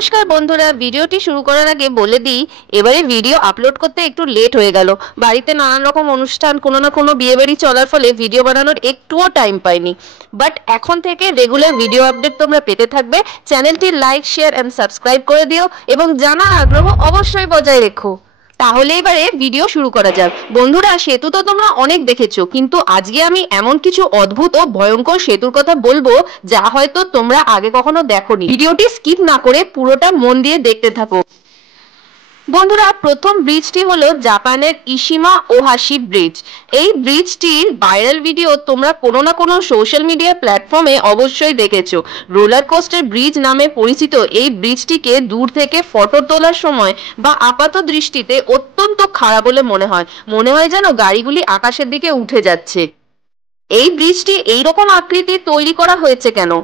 নমস্কার বন্ধুরা, ভিডিওটি শুরু করার আগে বলে দিই এবারে ভিডিও আপলোড করতে একটু লেট হয়ে গেল। বাড়িতে নানান রকম অনুষ্ঠান, কোনো না কোনো বিয়েবাড়ি চলার ফলে ভিডিও বানানোর একটুও টাইম পাইনি। বাট এখন থেকে রেগুলার ভিডিও আপডেট তোমরা পেতে থাকবে। চ্যানেলটি লাইক, শেয়ার এন্ড সাবস্ক্রাইব করে দিও এবং জানার আগ্রহ অবশ্যই বজায় রেখো। তাহলে এবারে ভিডিও শুরু করা যাক। বন্ধুরা, সেতু তো তোমরা অনেক দেখেছো, কিন্তু আজকে আমি এমন কিছু অদ্ভুত ও ভয়ঙ্কর সেতুর কথা বলবো যা হয়তো তোমরা আগে কখনো দেখোনি। ভিডিওটি স্কিপ না করে পুরোটা মন দিয়ে দেখতে থাকো। বন্ধুরা, প্রথম ব্রিজটি হলো জাপানের ইশিমা ওহাশি ব্রিজ। এই ব্রিজটির ভাইরাল ভিডিও তোমরা কোনো না কোনো সোশ্যাল মিডিয়া প্ল্যাটফর্মে অবশ্যই দেখেছো। রোলার কোস্টার ব্রিজ নামে পরিচিত এই ব্রিজটিকে দূর থেকে ফটো তোলার সময় বা আপাত দৃষ্টিতে অত্যন্ত খারাপ বলে মনে হয় যেন গাড়িগুলি আকাশের দিকে উঠে যাচ্ছে। এই ব্রিজটি এইরকম আকৃতির তৈরি করা হয়েছে কেন?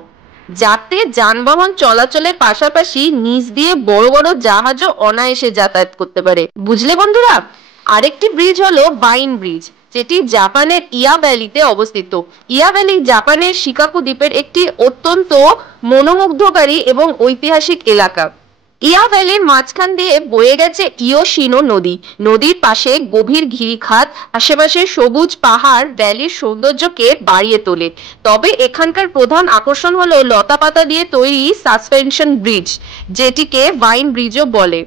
যাতে যানবাহন চলাচলের পাশাপাশি নিচ দিয়ে বড় বড় জাহাজও অনায়াসে যাতায়াত করতে পারে। বুঝলে বন্ধুরা? আরেকটি ব্রিজ হলো বাইন ব্রিজ, যেটি জাপানের ইয়া ভ্যালিতে অবস্থিত। ইয়া ভ্যালি জাপানের শিকাকু দ্বীপের একটি অত্যন্ত মনোমুগ্ধকারী এবং ঐতিহাসিক এলাকা। ইয়া ভ্যালির মাঝখান দিয়ে বয়ে গেছে ইয়োশিনো নদী। নদীর পাশে গভীর গিরিখাত, আশেপাশে সবুজ পাহাড় ভ্যালির সৌন্দর্যকে বাড়িয়ে তোলে। তবে এখানকার প্রধান আকর্ষণ হলো লতাপাতা দিয়ে তৈরি সাসপেনশন ব্রিজ, যেটিকে ভাইন ব্রিজও বলে।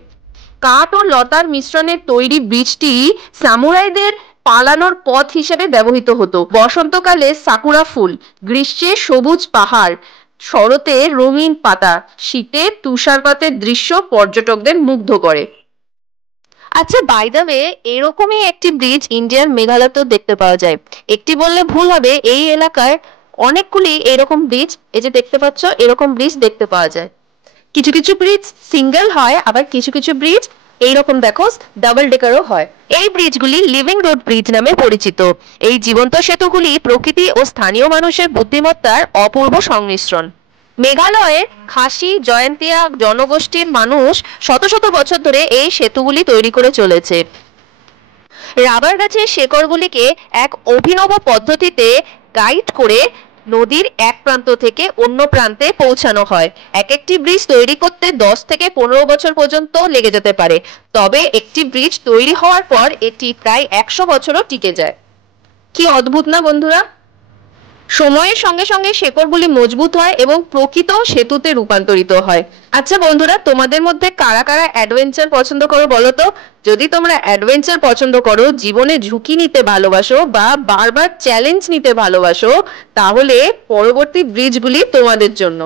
কাঠ ও লতার মিশ্রণে তৈরি ব্রিজটি সামুরাইদের পালানোর পথ হিসেবে ব্যবহৃত হতো। বসন্তকালে সাকুরা ফুল, গ্রীষ্মে সবুজ পাহাড়, শরতে রঙিন পাতা, শীতে তুষারপাতের দৃশ্য পর্যটকদের মুগ্ধ করে। আচ্ছা, বাই দ্য ওয়ে, এরকমই একটি ব্রিজ ইন্ডিয়ার মেঘালয়তেও দেখতে পাওয়া যায়। একটি বললে ভুল হবে, এই এলাকায় অনেকগুলি এরকম ব্রিজ, এই যে দেখতে পাচ্ছ, এরকম ব্রিজ দেখতে পাওয়া যায়। কিছু কিছু ব্রিজ সিঙ্গেল হয়, আবার কিছু কিছু ব্রিজ এইরকম দেখো ডাবল ডেকারও হয়। এই ব্রিজগুলি লিভিং রোড ব্রিজ নামে পরিচিত। এই জীবন্ত সেতুগুলি প্রকৃতি ও স্থানীয় মানুষের বুদ্ধিমত্তার অপূর্ব সংমিশ্রণ। মেঘালয়ের খাসি জয়ন্তিয়া জনগোষ্ঠীর মানুষ শত শত বছর ধরে এই সেতুগুলি তৈরি করে চলেছে। রাবার গাছের শেকড়গুলিকে এক অভিনব পদ্ধতিতে গাইড করে নদীর এক প্রান্ত থেকে অন্য প্রান্তে পৌঁছানো হয়। এক একটি ব্রিজ তৈরি করতে 10 থেকে 15 বছর পর্যন্ত লেগে যেতে পারে। তবে একটি ব্রিজ তৈরি হওয়ার পর এটি প্রায় 100 বছরও টিকে যায়। কি অদ্ভুত না বন্ধুরা? সময়ের সঙ্গে সঙ্গে শেকড়গুলি মজবুত হয় এবং প্রকৃত সেতুতে রূপান্তরিত হয়। আচ্ছা বন্ধুরা, তোমাদের মধ্যে কারা কারা অ্যাডভেঞ্চার পছন্দ করো বলো তো? যদি তোমরা অ্যাডভেঞ্চার পছন্দ করো, জীবনে ঝুঁকি নিতে ভালোবাসো বা বারবার চ্যালেঞ্জ নিতে ভালোবাসো, তাহলে পরবর্তী ব্রিজগুলি তোমাদের জন্য।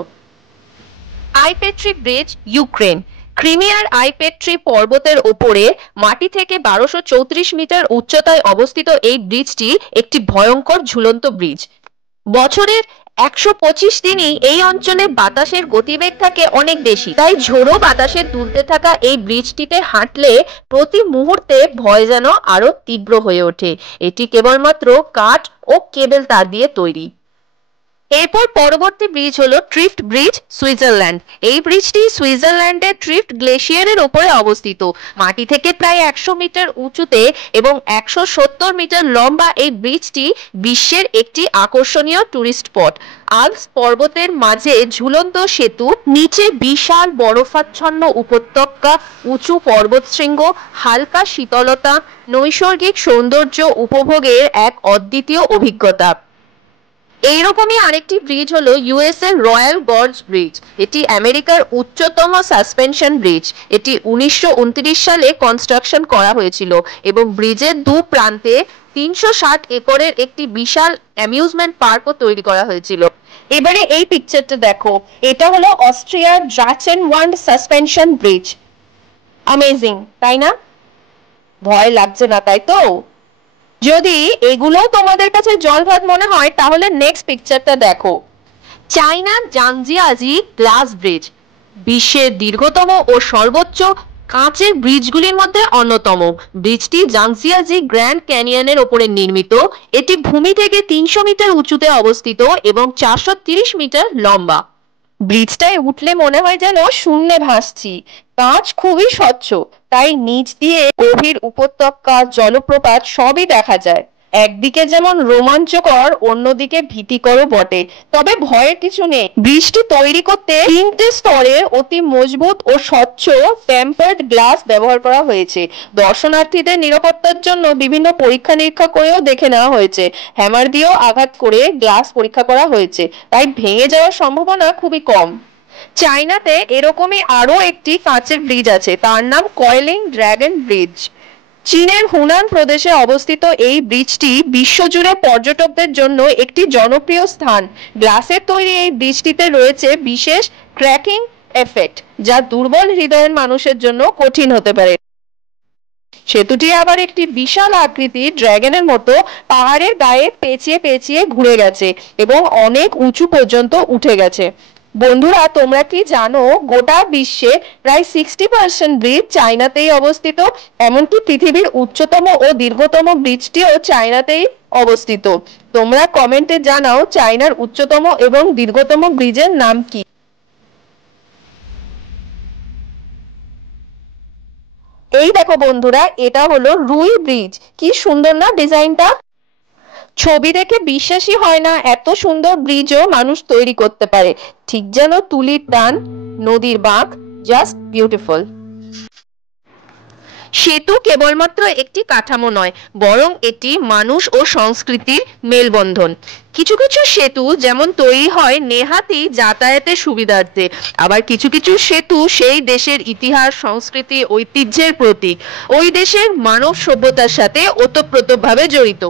আইপেট্রি ব্রিজ, ইউক্রেন। ক্রিমিয়ার আইপেট্রি পর্বতের ওপরে মাটি থেকে 1234 মিটার উচ্চতায় অবস্থিত এই ব্রিজটি একটি ভয়ঙ্কর ঝুলন্ত ব্রিজ। বছরের 125 দিনই এই অঞ্চলে বাতাসের গতিবেগ থাকে অনেক বেশি, তাই ঝোড়ো বাতাসে দুলতে থাকা এই ব্রিজটিতে হাঁটলে প্রতি মুহূর্তে ভয় যেন আরো তীব্র হয়ে ওঠে। এটি কেবলমাত্র কাঠ ও কেবল তার দিয়ে তৈরি। এরপর পরবর্তী ব্রিজ হলো ট্রিফট ব্রিজ, সুইজারল্যান্ড। এই ব্রিজটি সুইজারল্যান্ডের ট্রিফট গ্লেশিয়ারের উপরে অবস্থিত। মাটি থেকে প্রায় 100 মিটার উঁচুতে এবং 170 মিটার লম্বা এই ব্রিজটি বিশ্বের একটি আকর্ষণীয় টুরিস্ট স্পট। আল্পস পর্বতের মাঝে ঝুলন্ত সেতু, নিচে বিশাল বরফাচ্ছন্ন উপত্যকা, উঁচু পর্বতশৃঙ্গ, হালকা শীতলতা, নৈসর্গিক সৌন্দর্য উপভোগের এক অদ্বিতীয় অভিজ্ঞতা। এইরকমই আরেকটি ব্রিজ হলো ইউএস এর রয়্যাল গর্জ ব্রিজ। এটি আমেরিকার উচ্চতম সাসপেনশন ব্রিজ। এটি 1929 সালে কনস্ট্রাকশন করা হয়েছিল এবং ব্রিজের দু প্রান্তে 360 একরের একটি বিশাল অ্যামিউজমেন্ট পার্কও তৈরি করা হয়েছিল। এবারে এই পিকচারটা দেখো, এটা হলো অস্ট্রিয়ার ড্রাচেনওয়ান্ড সাসপেনশন ব্রিজ। অ্যামেজিং, তাই না? ভয় লাগছে না, তাই তো? যদি এগুলো তোমাদের কাছে জলভাত মনে হয়, তাহলে নেক্সট পিকচারটা দেখো। চায়না জাংজিয়াজি গ্লাস ব্রিজ, বিশ্বের দীর্ঘতম ও সর্বোচ্চ কাঁচের ব্রিজগুলির মধ্যে অন্যতম। ব্রিজটি জাংজিয়াজি গ্র্যান্ড ক্যানিয়নের উপরে নির্মিত। এটি ভূমি থেকে 300 মিটার উঁচুতে অবস্থিত এবং 430 মিটার লম্বা। ব্রিজটায় উঠলে মনে হয় যেন শূন্যে ভাসছি। কাঁচ খুবই স্বচ্ছ, তাই নিচ দিয়ে গভীর উপত্যকা, জলপ্রপাত সবই দেখা যায়। একদিকে যেমন রোমাঞ্চকর, অন্যদিকে ভীতিকরও বটে। তবে ভয়ের কিছু নেই। ব্রিজটি তৈরি করতে 3টে স্তরে অতি মজবুত ও স্বচ্ছ টেম্পারড গ্লাস ব্যবহার করা হয়েছে। দর্শনার্থীদের নিরাপত্তার জন্য বিভিন্ন পরীক্ষা নিরীক্ষা করেও দেখে নেওয়া হয়েছে। হ্যামার দিয়েও আঘাত করে গ্লাস পরীক্ষা করা হয়েছে, তাই ভেঙে যাওয়ার সম্ভাবনা খুবই কম। চায়নাতে এরকমই আরো একটি কাঁচের ব্রিজ আছে, তার নাম কয়েলিং ড্রাগন ব্রিজ। চীনের হুনান প্রদেশে অবস্থিত এই ব্রিজটি বিশ্বজুড়ে পর্যটকদের জন্য একটি জনপ্রিয় স্থান। গ্লাসের তৈরি এই ব্রিজটিতে রয়েছে বিশেষ ক্র্যাকিং এফেক্ট, যা দুর্বল হৃদয়ের মানুষের জন্য কঠিন হতে পারে। সেতুটি আবার একটি বিশাল আকৃতির ড্রাগনের মতো পাহাড়ের গায়ে পেঁচিয়ে পেঁচিয়ে ঘুরে গেছে এবং অনেক উঁচু পর্যন্ত উঠে গেছে। বন্ধুরা, তোমরা কি জানো গোটা বিশ্বে প্রায় 60% ব্রিজ চায়নাতেই অবস্থিত? এমনকি পৃথিবীর উচ্চতম ও দীর্ঘতম ব্রিজটিও চায়নাতেই অবস্থিত। তোমরা কমেন্টে জানাও চায়নার উচ্চতম এবং দীর্ঘতম ব্রিজের নাম কি। এই দেখো বন্ধুরা, এটা হলো রুই ব্রিজ। কি সুন্দর না ডিজাইনটা! ছবি দেখে বিশ্বাসই হয় না এত সুন্দর ব্রিজও মানুষ তৈরি করতে পারে। ঠিক যেন তুলির টান, নদীর বাঁক, জাস্ট বিউটিফুল। সেতু কেবলমাত্র একটি কাঠামো নয়, বরং এটি মানুষ ও সংস্কৃতির মেলবন্ধন। কিছু কিছু সেতু যেমন তৈরি হয় নেহাতি যাতায়াতের সুবিধার্থে, আবার কিছু কিছু সেতু সেই দেশের ইতিহাস, সংস্কৃতি, ঐতিহ্যের প্রতীক, ওই দেশের মানব সভ্যতার সাথে ওতপ্রোতভাবে জড়িত।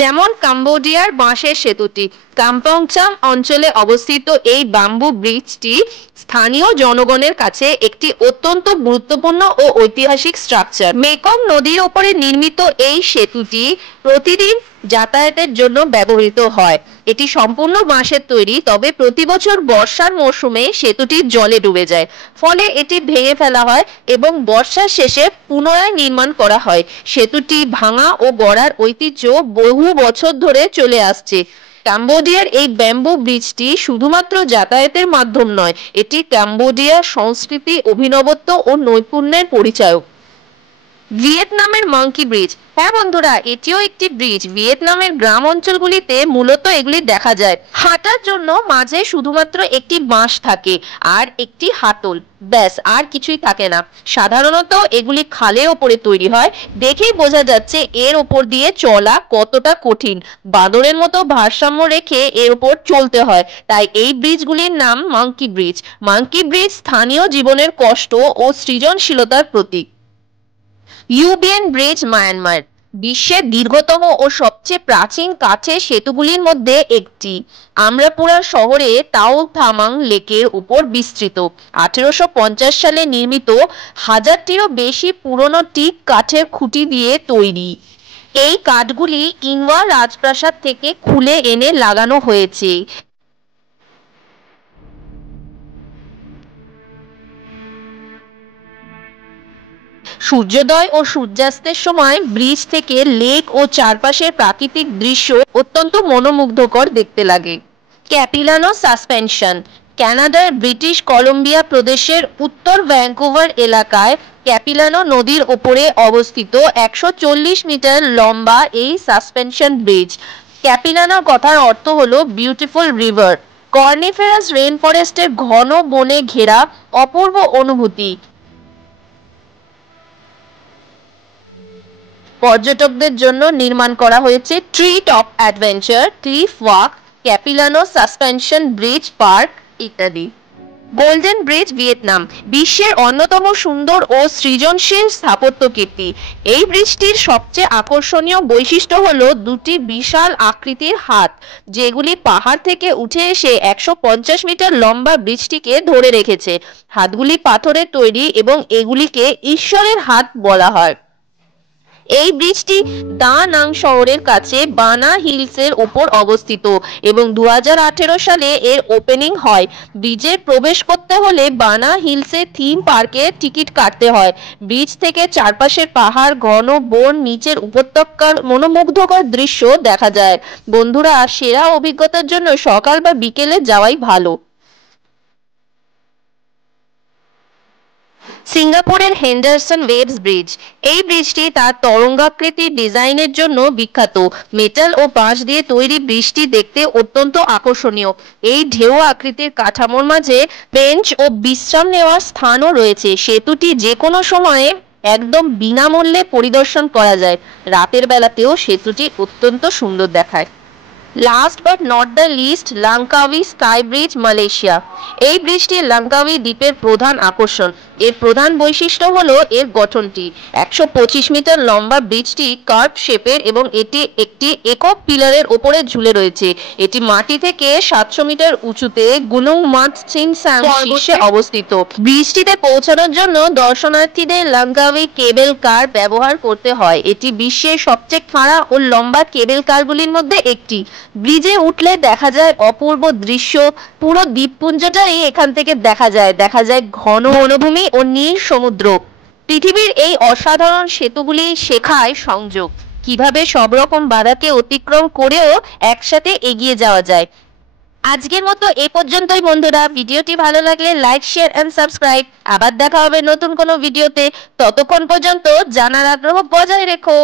যেমন কম্বোডিয়ার বাঁশের সেতুটি। কাম্পংচাম অঞ্চলে অবস্থিত এই বাম্বু ব্রিজটি স্থানীয় জনগণের কাছে একটি অত্যন্ত গুরুত্বপূর্ণ ও ঐতিহাসিক স্ট্রাকচার। মেকং নদীর ওপরে নির্মিত এই সেতুটি প্রতিদিন যাতায়াতের জন্য ব্যবহৃত হয়। এটি সম্পূর্ণ বাঁশের তৈরি, তবে প্রতি বছর বর্ষার মৌসুমে সেতুটি জলে ডুবে যায়, ফলে এটি ভেঙে ফেলা হয় এবং বর্ষার শেষে পুনরায় নির্মাণ করা হয়। সেতুটি ভাঙা ও গড়ার ঐতিহ্য বহু বছর ধরে চলে আসছে। কম্বোডিয়ার এই ব্যাম্বু ব্রিজটি শুধুমাত্র যাতায়াতের মাধ্যম নয়, এটি কম্বোডিয়ার সংস্কৃতি, অভিনবত্ব ও নৈপুণ্যের পরিচায়ক। ভিয়েতনামের মাঙ্কি ব্রিজ। হ্যাঁ বন্ধুরা, এটিও একটি ব্রিজ। ভিয়েতনামের গ্রাম অঞ্চলগুলিতে মূলত এগুলি দেখা যায়। হাঁটার জন্য মাঝে শুধুমাত্র একটি বাঁশ থাকে আর একটি হাতল, ব্যাস, আর কিছুই থাকে না। সাধারণত এগুলি খালের ওপরে তৈরি হয়। দেখেই বোঝা যাচ্ছে এর ওপর দিয়ে চলা কতটা কঠিন। বাদরের মতো ভারসাম্য রেখে এর ওপর চলতে হয়, তাই এই ব্রিজগুলির নাম মাঙ্কি ব্রিজ। মাঙ্কি ব্রিজ স্থানীয় জীবনের কষ্ট ও সৃজনশীলতার প্রতীক। ইউবিএন ব্রিজ, মায়ানমার। বিশ্বের দীর্ঘতম ও সবচেয়ে প্রাচীন কাঠের সেতুগুলির মধ্যে একটি। আমরাপুরা শহরে তাও থামাং লেকের উপর বিস্তৃত। 1850 সালে নির্মিত, 1000টিরও বেশি পুরনো টিক কাঠের খুঁটি দিয়ে তৈরি। এই কাঠগুলি ইনওয়া রাজপ্রাসাদ থেকে খুলে এনে লাগানো হয়েছে। সূর্যোদয় ও সূর্যাস্তের সময় ব্রিজ থেকে লেক ও চারপাশের প্রাকৃতিক দৃশ্য অত্যন্ত মনোমুগ্ধকর দেখতে লাগে। Capilano suspension. কানাডার ব্রিটিশ কলম্বিয়া প্রদেশের উত্তর ভ্যাঙ্কুভার এলাকায় ক্যাপিলানো নদীর ওপরে অবস্থিত 140 মিটার লম্বা এই সাসপেনশন ব্রিজ। ক্যাপিলানো কথার অর্থ হলো বিউটিফুল রিভার। কর্নিফেরাস রেন ফরেস্টের ঘন বনে ঘেরা অপূর্ব অনুভূতি। পর্যটকদের জন্য নির্মাণ করা হয়েছে tree top adventure, cliff walk, Capilano suspension bridge park ইত্যাদি। Golden bridge, Vietnam. বিশ্বের অন্যতম সুন্দর ও সৃজনশীল স্থাপত্য কীর্তি। এই ব্রিজটির সবচেয়ে আকর্ষণীয় বৈশিষ্ট্য হলো দুটি বিশাল আকৃতির হাত, যেগুলি পাহাড় থেকে উঠে এসে 150 মিটার লম্বা ব্রিজটিকে ধরে রেখেছে। হাতগুলি পাথরের তৈরি এবং এগুলিকে ঈশ্বরের হাত বলা হয়। এই ব্রিজটি দা নাং শহরের কাছে বানা হিলসের উপর অবস্থিত এবং 2018 সালে এর ওপেনিং হয়। ব্রিজে প্রবেশ করতে হলে বানা হিলসে থিম পার্কে টিকিট কাটতে হয়। ব্রিজ থেকে চারপাশের পাহাড়, ঘন বন, নিচের উপত্যকার মনোমুগ্ধকর দৃশ্য দেখা যায়। বন্ধুরা, সেরা অভিজ্ঞতার জন্য সকাল বা বিকেলে যাওয়াই ভালো। সিঙ্গাপুরের হেন্ডারসন ওয়েভস ব্রিজ। এই ব্রিজটি তার তরঙ্গাকৃতির ডিজাইনের জন্য বিখ্যাত। মেটাল ও বাঁশ দিয়ে তৈরি ব্রিজটি দেখতে অত্যন্ত আকর্ষণীয়। এই ঢেউ আকৃতির কাঠামোর মাঝে বেঞ্চ ও বিশ্রাম নেওয়ার স্থানও রয়েছে। সেতুটি যে কোনো সময়ে একদম বিনামূল্যে পরিদর্শন করা যায়। রাতের বেলাতেও সেতুটি অত্যন্ত সুন্দর দেখায়। Last but not the least, Langkawi sky bridge, Malaysia. এই ব্রিজটি লাংকাউই দ্বীপের প্রধান আকর্ষণ। এর প্রধান বৈশিষ্ট্য হলো এর গঠনটি। 125 মিটার লম্বা ব্রিজটি কার্ভ শেপের এবং এটি একটি একক পিলারের ওপরে ঝুলে রয়েছে। এটি মাটি থেকে 700 মিটার উঁচুতে গুনুং মাত চিন সাং শীর্ষে অবস্থিত। ব্রিজটিতে পৌঁছানোর জন্য দর্শনার্থীদের লাংকাউই কেবল কার ব্যবহার করতে হয়। এটি বিশ্বের সবচেয়ে খাড়া ও লম্বা কেবল কারগুলির মধ্যে একটি। ব্রিজে উঠলে দেখা যায় অপূর্ব দৃশ্য। পুরো দ্বীপপুঞ্জটাই এখান থেকে দেখা যায় ঘন বনভূমি ও নীল সমুদ্র। পৃথিবীর এই অসাধারণ সেতুগুলি শেখায় সংযোগ, কিভাবে সব রকম বাধাকে অতিক্রম করেও একসাথে এগিয়ে যাওয়া যায়। আজকের মতো এ পর্যন্তই বন্ধুরা। ভিডিওটি ভালো লাগলে লাইক, শেয়ার এন্ড সাবস্ক্রাইব। আবার দেখা হবে নতুন কোনো ভিডিওতে। ততক্ষণ পর্যন্ত জানার আগ্রহ বজায় রেখো।